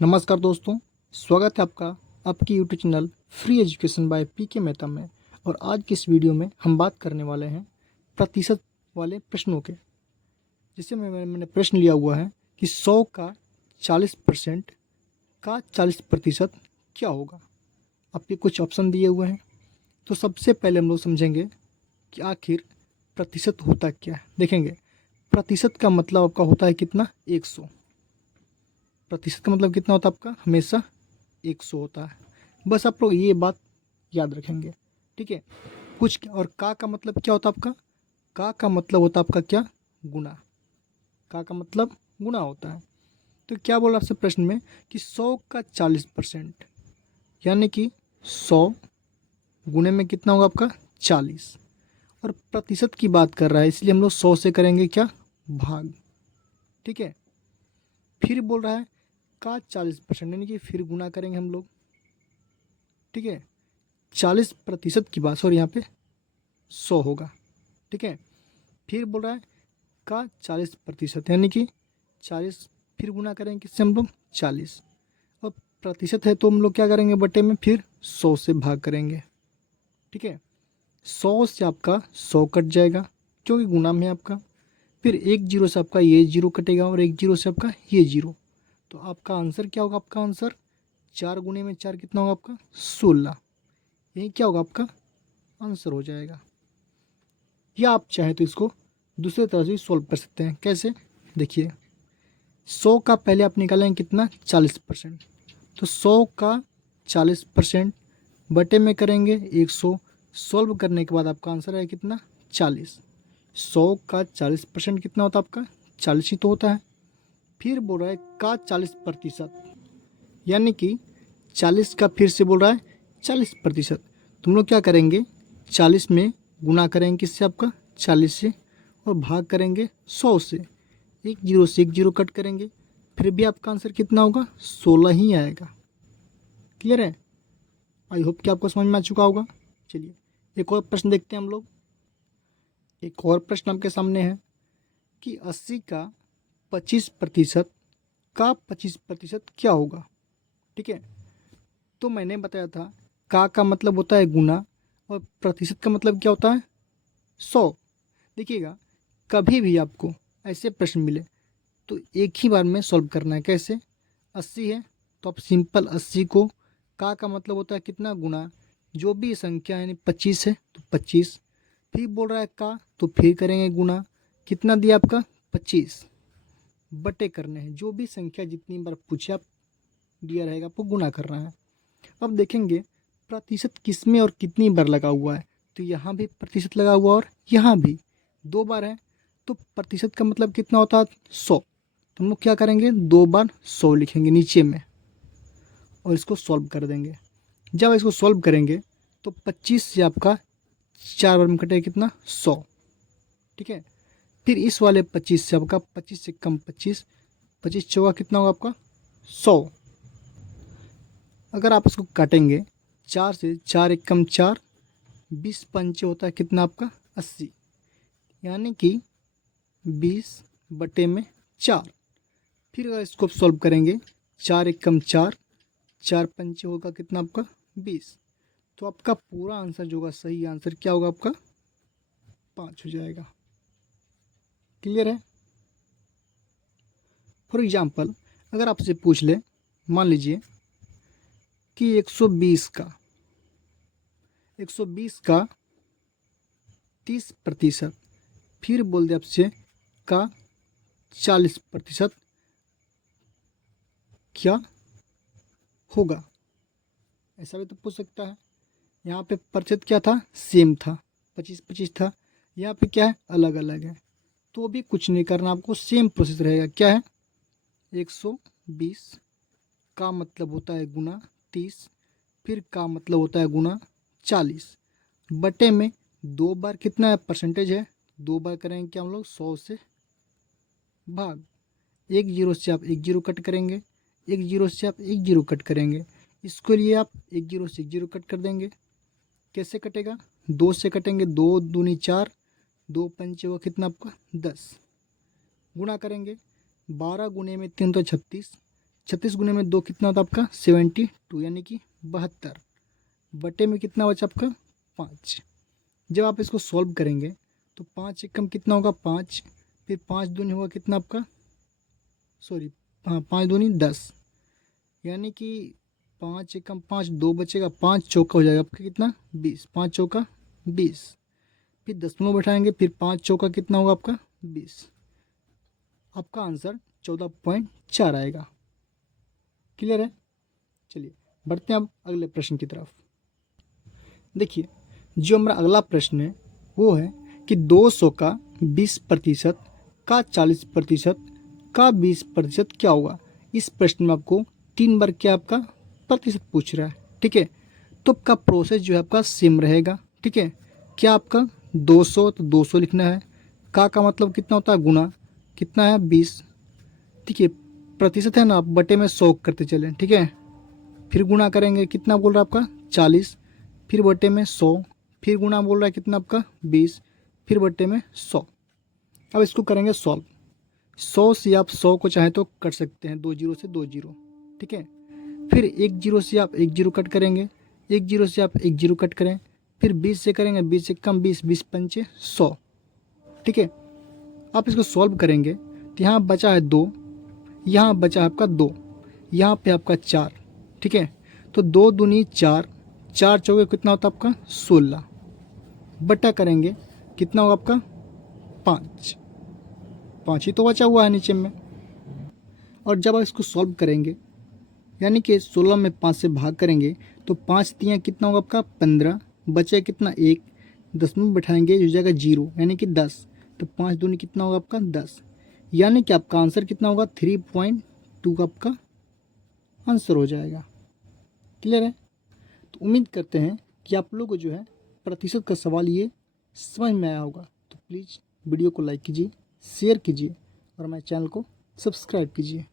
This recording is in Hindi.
नमस्कार दोस्तों, स्वागत है आपका आपकी YouTube channel free education by PK Mehta में। और आज की इस वीडियो में हम बात करने वाले हैं प्रतिशत वाले प्रश्नों के। जिससे मैंने प्रश्न लिया हुआ है कि 100 का 40% का 40% क्या होगा। आपके कुछ ऑप्शन दिए हुए हैं। तो सबसे पहले हम लोग समझेंगे कि आखिर प्रतिशत होता क्या है। देखेंगे, प्रतिशत का मतलब आपका होता है कितना, 100। प्रतिशत का मतलब कितना होता है आपका, हमेशा 100 होता है। बस आप लोग ये बात याद रखेंगे, ठीक है। कुछ और का मतलब क्या होता है आपका, का मतलब होता है आपका क्या, गुना। का मतलब गुना होता है। तो क्या बोला आपसे प्रश्न में कि 100 का 40%, यानी कि 100 गुने में कितना होगा आपका, 40। और प्रतिशत की बात कर रहा है, इसलिए हम लोग 100 से करेंगे क्या, भाग, ठीक है। फिर बोल रहा है का 40%, यानी कि फिर गुना करेंगे हम लोग, ठीक है। 40% की बात, सॉरी यहाँ पे 100 होगा, ठीक है। फिर बोल रहा है का 40%, यानी कि 40 फिर गुना करेंगे किससे हम लोग, 40। और प्रतिशत है तो हम लोग क्या करेंगे, बटे में फिर 100 से भाग करेंगे, ठीक है। 100 से आपका 100 कट जाएगा क्योंकि गुना में है आपका। फिर एक जीरो से आपका ये जीरो कटेगा और एक जीरो से आपका ये जीरो। तो आपका आंसर क्या होगा, आपका आंसर 4 गुने में 4 कितना होगा आपका, 16। यही क्या होगा आपका आंसर हो जाएगा। या आप चाहें तो इसको दूसरे तरह से सॉल्व कर सकते हैं। कैसे, देखिए, 100 का पहले आप निकालेंगे कितना, 40%। तो 100 का 40% बटे में करेंगे 100। सॉल्व करने के बाद आपका आंसर है कितना, 40। 100 का 40% कितना होता है आपका, 40 ही तो होता है। फिर बोल रहा है का 40%, यानी कि 40 का फिर से बोल रहा है 40%। तुम लोग क्या करेंगे, 40 में गुना करेंगे किससे, आपका 40 से, और भाग करेंगे 100 से। एक जीरो से एक जीरो कट करेंगे, फिर भी आपका आंसर कितना होगा, 16 ही आएगा। क्लियर है। आई होप कि आपको समझ में आ चुका होगा। चलिए एक और प्रश्न देखते हैं हम लोग। एक और प्रश्न आपके सामने है कि 80 का 25% का 25% क्या होगा, ठीक है। तो मैंने बताया था का मतलब होता है गुना, और प्रतिशत का मतलब क्या होता है, 100। देखिएगा, कभी भी आपको ऐसे प्रश्न मिले तो एक ही बार में सॉल्व करना है। कैसे, 80 है तो आप सिंपल 80 को का मतलब होता है कितना, गुना। जो भी संख्या यानी 25 है तो 25। फिर बोल रहा है का, तो फिर करेंगे गुना। कितना दिया आपका, 25, बटे करने हैं। जो भी संख्या जितनी बार पूछे आप दिया रहेगा, आपको गुना करना है। अब देखेंगे प्रतिशत किस में और कितनी बार लगा हुआ है। तो यहाँ भी प्रतिशत लगा हुआ और यहाँ भी 2 बार है। तो प्रतिशत का मतलब कितना होता है, 100। तो हम लोग क्या करेंगे, 2 बार 100 लिखेंगे नीचे में और इसको सॉल्व कर देंगे। जब इसको सॉल्व करेंगे तो 25 से आपका 4 बार में कटेगा कितना, 100, ठीक है। फिर इस वाले 25 से आपका 25 से कम 25, 25 चौका कितना होगा आपका, 100। अगर आप इसको काटेंगे 4 से, 4 एक कम 4, 20 पंचे होता है कितना आपका, 80, यानी कि 20 बटे में 4। फिर अगर इसको सॉल्व करेंगे, 4 एक कम 4, 4 पंचे होगा कितना आपका, 20। तो आपका पूरा आंसर जो होगा, सही आंसर क्या होगा आपका, 5 हो जाएगा। क्लियर है। फॉर एग्जाम्पल अगर आपसे पूछ ले, मान लीजिए कि 120 का 30%, फिर बोल दे आपसे का 40% क्या होगा। ऐसा भी तो पूछ सकता है। यहाँ पे प्रतिशत क्या था, सेम था, 25-25 था। यहाँ पे क्या है, अलग अलग है। तो भी कुछ नहीं करना, आपको सेम प्रोसेस रहेगा। क्या है, 120 का मतलब होता है गुना 30, फिर का मतलब होता है गुना 40, बटे में 2 बार कितना है, परसेंटेज है, 2 बार करेंगे क्या हम लोग, 100 से भाग। एक जीरो से आप एक जीरो कट करेंगे, एक जीरो से आप एक जीरो कट करेंगे। इसके लिए आप एक जीरो से एक जीरो कट कर देंगे। कैसे कटेगा, 2 से कटेंगे, 2 दूनी 4, 2 पंचे हुआ कितना आपका, 10। गुणा करेंगे, 12 गुने में 3 तो 36, 36 गुने में 2 कितना होता है आपका 72, यानी कि 72 बटे में कितना बचा आपका 5। जब आप इसको सॉल्व करेंगे तो 5 एकम कितना होगा 5, फिर 5 दूनी होगा कितना आपका, सॉरी हाँ 5 दूनी 10, यानी कि 5 एकम 5, 2 बचेगा, 5 चौका हो जाएगा आपका कितना 20, 5 चौका 20, फिर दशमलव बैठाएंगे, फिर 5 चौका कितना होगा आपका 20, आपका आंसर 14.4 आएगा। क्लियर है? चलिए बढ़ते हैं अब अगले प्रश्न की तरफ। देखिए जो हमारा अगला प्रश्न है वो है कि 200 का 20% का 40% का 20% क्या होगा। इस प्रश्न में आपको 3 बार क्या आपका प्रतिशत पूछ रहा है, ठीक है। तो आपका प्रोसेस जो है आपका सेम रहेगा, ठीक है। क्या आपका 200 तो 200 लिखना है, का मतलब कितना होता है गुना, कितना है 20, ठीक है। प्रतिशत है ना, आप बटे में 100 करते चलें, ठीक है। फिर गुना करेंगे, कितना बोल रहा है आपका 40, फिर बटे में 100, फिर गुना बोल रहा है कितना आपका 20, फिर बटे में 100। अब इसको करेंगे सॉल्व। 100 से आप 100 को चाहे तो कट सकते हैं, 2 जीरो से 2 जीरो, ठीक है। फिर 1 जीरो से आप 1 जीरो कट करेंगे, 1 जीरो से आप 1 जीरो कट करें, फिर 20 से करेंगे, 20 से कम 20, 20 पंचे 100, ठीक है। आप इसको सॉल्व करेंगे तो यहाँ बचा है 2, यहाँ बचा है आपका 2, यहाँ पे आपका 4, ठीक है। तो 2 दूनी 4, 4 चौके कितना होता है आपका 16, बटा करेंगे कितना होगा आपका 5, 5 ही तो बचा हुआ है नीचे में। और जब आप इसको सॉल्व करेंगे यानी कि 16 में 5 से भाग करेंगे तो 5 तियाँ कितना होगा आपका 15, बचे कितना 1, दशमलव बैठाएंगे हो जाएगा 0 यानी कि 10, तो 5 दूनी कितना होगा आपका 10, यानी कि आपका आंसर कितना होगा 3.2 का आपका आंसर हो जाएगा। क्लियर है? तो उम्मीद करते हैं कि आप लोगों को जो है प्रतिशत का सवाल ये समझ में आया होगा। तो प्लीज़ वीडियो को लाइक कीजिए, शेयर कीजिए और हमारे चैनल को सब्सक्राइब कीजिए।